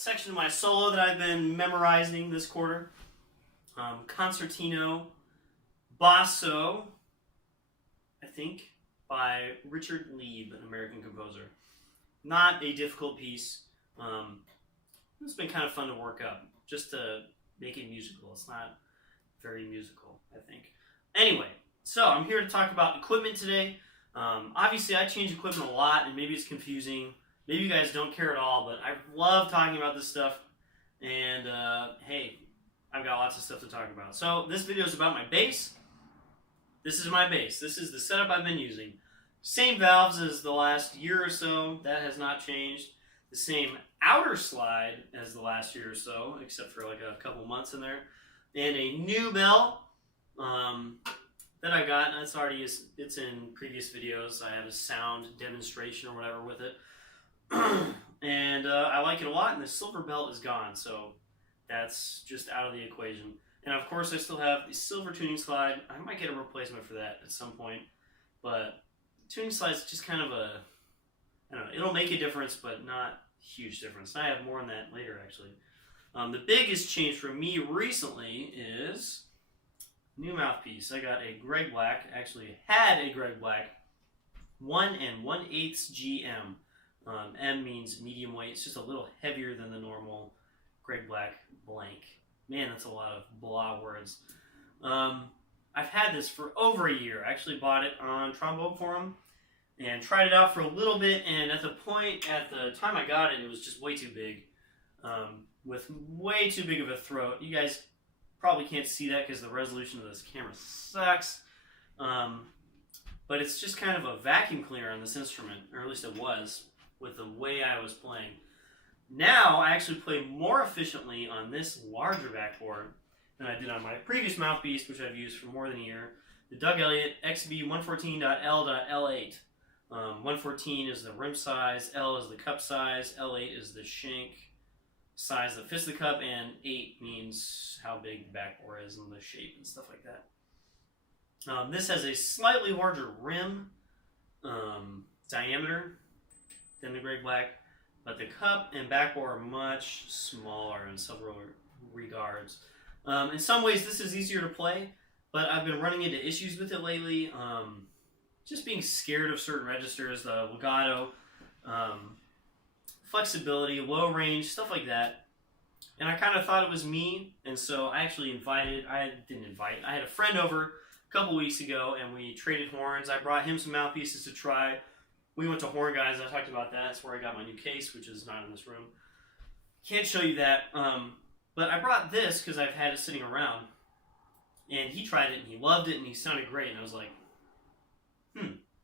section of my solo that I've been memorizing this quarter. Concertino Basso, I think, by Richard Lieb, an American composer. Not a difficult piece. It's been kind of fun to work up, just to make it musical. It's not very musical, I think. Anyway, so I'm here to talk about equipment today. Obviously, I change equipment a lot, and maybe it's confusing. Maybe you guys don't care at all, but I love talking about this stuff. And, hey, I've got lots of stuff to talk about. So, this video is about my bass. This is my bass. This is the setup I've been using. Same valves as the last year or so. That has not changed. The same outer slide as the last year or so, except for like a couple months in there. And a new bell that I got. It's already, it's in previous videos. I have a sound demonstration or whatever with it. And I like it a lot, and the silver belt is gone, so that's just out of the equation. And of course I still have the silver tuning slide. I might get a replacement for that at some point, but tuning slide is just kind of a, I don't know, it'll make a difference, but not huge difference. And I have more on that later, actually. The biggest change for me recently is new mouthpiece. I got a Greg Black, actually had a Greg Black 1 1/8 GM. M means medium weight. It's just a little heavier than the normal Greg Black blank. Man, that's a lot of blah words. I've had this for over a year. I actually bought it on Trombone Forum and tried it out for a little bit, and at the time I got it, it was just way too big. With way too big of a throat. You guys probably can't see that because the resolution of this camera sucks. But it's just kind of a vacuum cleaner on this instrument, or at least it was, with the way I was playing. Now, I actually play more efficiently on this larger backboard than I did on my previous mouthpiece, which I've used for more than a year. The Doug Elliott XB 114.L.L8. 114 is the rim size, L is the cup size, L8 is the shank size that fits the cup, and 8 means how big the backboard is and the shape and stuff like that. This has a slightly larger rim diameter than the Greg Black, but the cup and backboard are much smaller in several regards. In some ways, this is easier to play, but I've been running into issues with it lately. Just being scared of certain registers, the legato, flexibility, low range, stuff like that. And I kind of thought it was me, and so I actually I had a friend over a couple weeks ago, and we traded horns. I brought him some mouthpieces to try. We went to Horn Guys. I talked about that. That's where I got my new case, which is not in this room. Can't show you that. But I brought this because I've had it sitting around. And he tried it, and he loved it, and he sounded great. And I was like,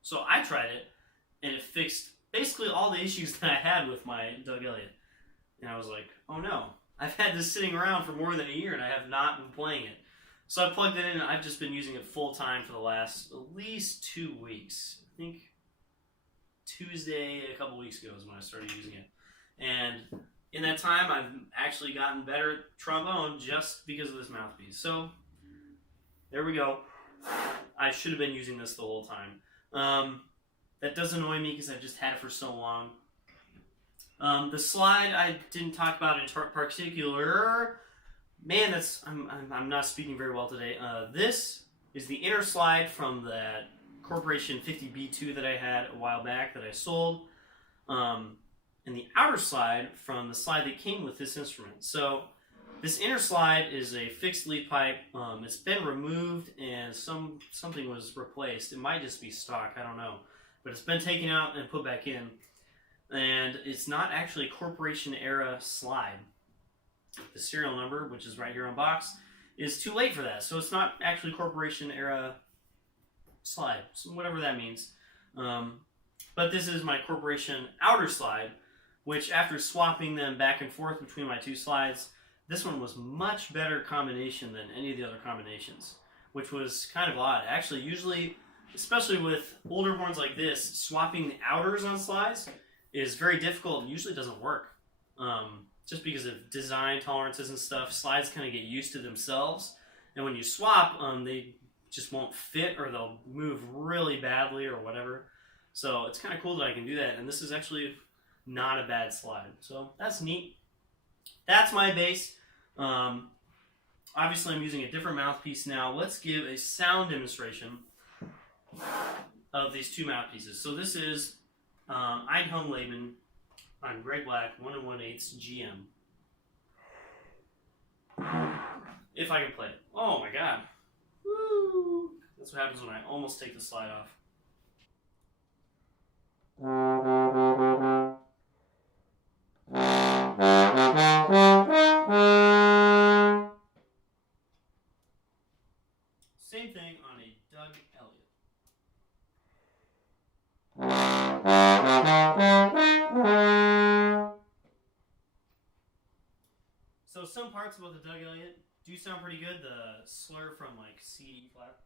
So I tried it, and it fixed basically all the issues that I had with my Doug Elliott. And I was like, oh no. I've had this sitting around for more than a year, and I have not been playing it. So I plugged it in, and I've just been using it full time for the last at least 2 weeks. I think Tuesday a couple weeks ago is when I started using it. And in that time, I've actually gotten better at trombone just because of this mouthpiece. So there we go. I should have been using this the whole time. That does annoy me because I've just had it for so long. The slide I didn't talk about in particular. Man, I'm not speaking very well today. This is the inner slide from that Corporation 50B2 that I had a while back that I sold, and the outer slide from the slide that came with this instrument. So this inner slide is a fixed lead pipe. It's been removed and something was replaced. It might just be stock, I don't know, but it's been taken out and put back in, and it's not actually a Corporation era slide. The serial number, which is right here on box, is too late for that, so it's not actually Corporation era slide, so whatever that means. But this is my Corporation outer slide, which after swapping them back and forth between my two slides, this one was much better combination than any of the other combinations, which was kind of odd. Actually, usually, especially with older horns like this, swapping the outers on slides is very difficult and usually doesn't work. Just because of design tolerances and stuff, slides kind of get used to themselves, and when you swap, they just won't fit, or they'll move really badly or whatever. So it's kind of cool that I can do that, and this is actually not a bad slide. So that's neat. that's my bass. Obviously, I'm using a different mouthpiece now. Let's give a sound demonstration of these two mouthpieces. So this is Einhorn Leben on Greg Black 1 1/8 GM. If I can play it. Oh my god. Woo! That's what happens when I almost take the slide off. Same thing on a Doug Elliott. So some parts about the Doug Elliott do sound pretty good. The slur from like C to E flat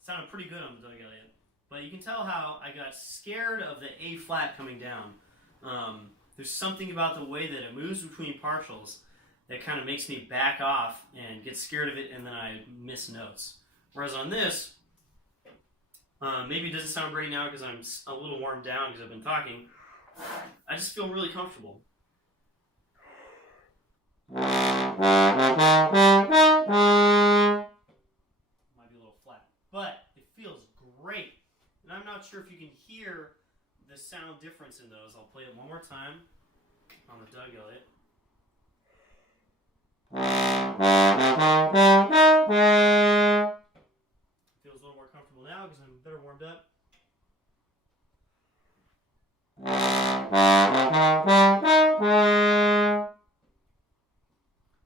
sounded pretty good on the Doug Elliott. But you can tell how I got scared of the A flat coming down. There's something about the way that it moves between partials that kind of makes me back off and get scared of it, and then I miss notes. Whereas on this, maybe it doesn't sound great now because I'm a little warmed down because I've been talking. I just feel really comfortable. Might be a little flat, but it feels great. And I'm not sure if you can hear the sound difference in those. I'll play it one more time on the Doug Elliott. Feels a little more comfortable now because I'm better warmed up.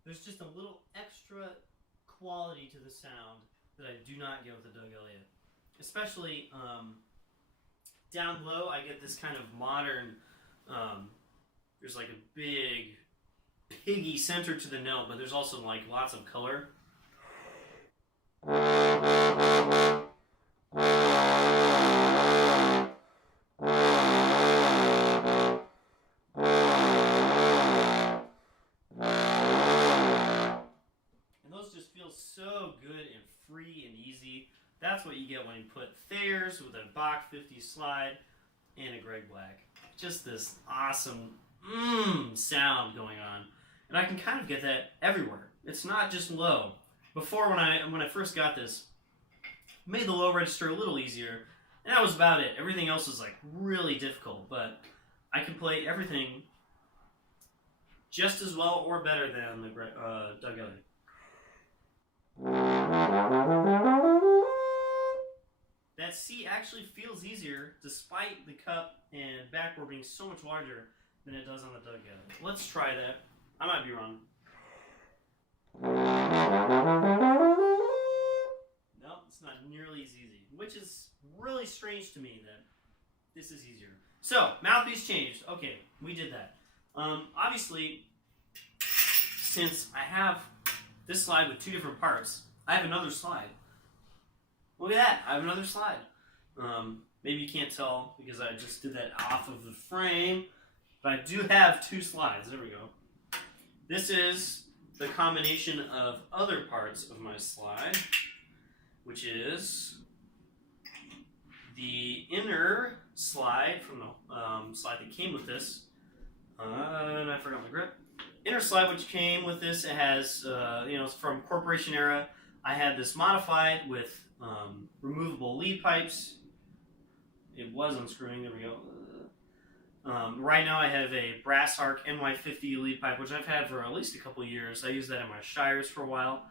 There's just a little extra quality to the sound that I do not get with the Doug Elliott. Especially down low, I get this kind of modern, there's like a big, piggy center to the note, but there's also like lots of color. So good and free and easy. That's what you get when you put Thayers with a Bach 50 slide and a Greg Black. Just this awesome sound going on. And I can kind of get that everywhere. It's not just low. Before, when I first got this, made the low register a little easier, and that was about it. Everything else was like really difficult, but I can play everything just as well or better than the Doug Elliott. That C actually feels easier despite the cup and backboard being so much larger than it does on the Doug Elliott. Let's try that. I might be wrong. No, it's not nearly as easy, which is really strange to me that this is easier. So, mouthpiece changed. Okay, we did that. Obviously, since I have this slide with two different parts, I have another slide. Look at that, I have another slide. Maybe you can't tell because I just did that off of the frame, but I do have two slides. There we go. This is the combination of other parts of my slide, which is the inner slide from the slide that came with this. And I forgot my grip. Inner slide which came with this, it has, it's from Corporation era. I had this modified with removable lead pipes. It was unscrewing, there we go. Right now I have a Brass Arc NY50 lead pipe, which I've had for at least a couple of years. I used that in my Shires for a while.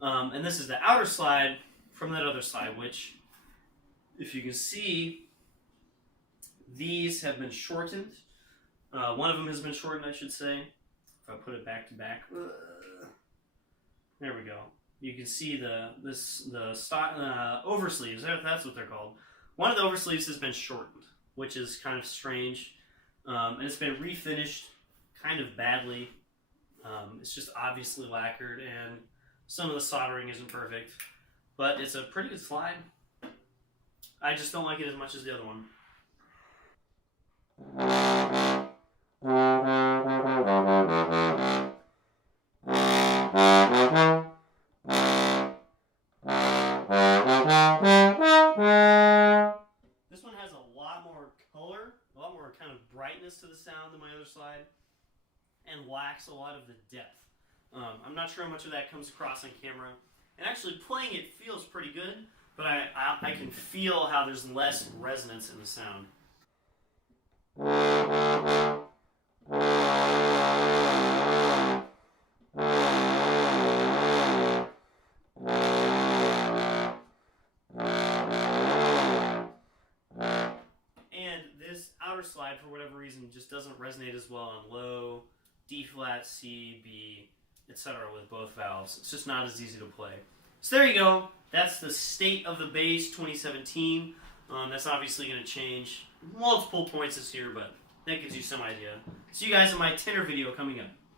And this is the outer slide from that other slide, which, if you can see, these have been shortened. One of them has been shortened, I should say. If I put it back to back, there we go. You can see the oversleeves. That's what they're called. One of the oversleeves has been shortened, which is kind of strange, and it's been refinished kind of badly. It's just obviously lacquered, and some of the soldering isn't perfect, but it's a pretty good slide. I just don't like it as much as the other one. This one has a lot more color, a lot more kind of brightness to the sound and lacks a lot of the depth. I'm not sure how much of that comes across on camera. And actually playing it feels pretty good, but I can feel how there's less resonance in the sound. And this outer slide, for whatever reason, just doesn't resonate as well on low, D flat, C, B, etc. with both valves. It's just not as easy to play. So there you go. That's the state of the bass 2017. That's obviously going to change multiple points this year, but that gives you some idea. See you guys in my tenor video coming up.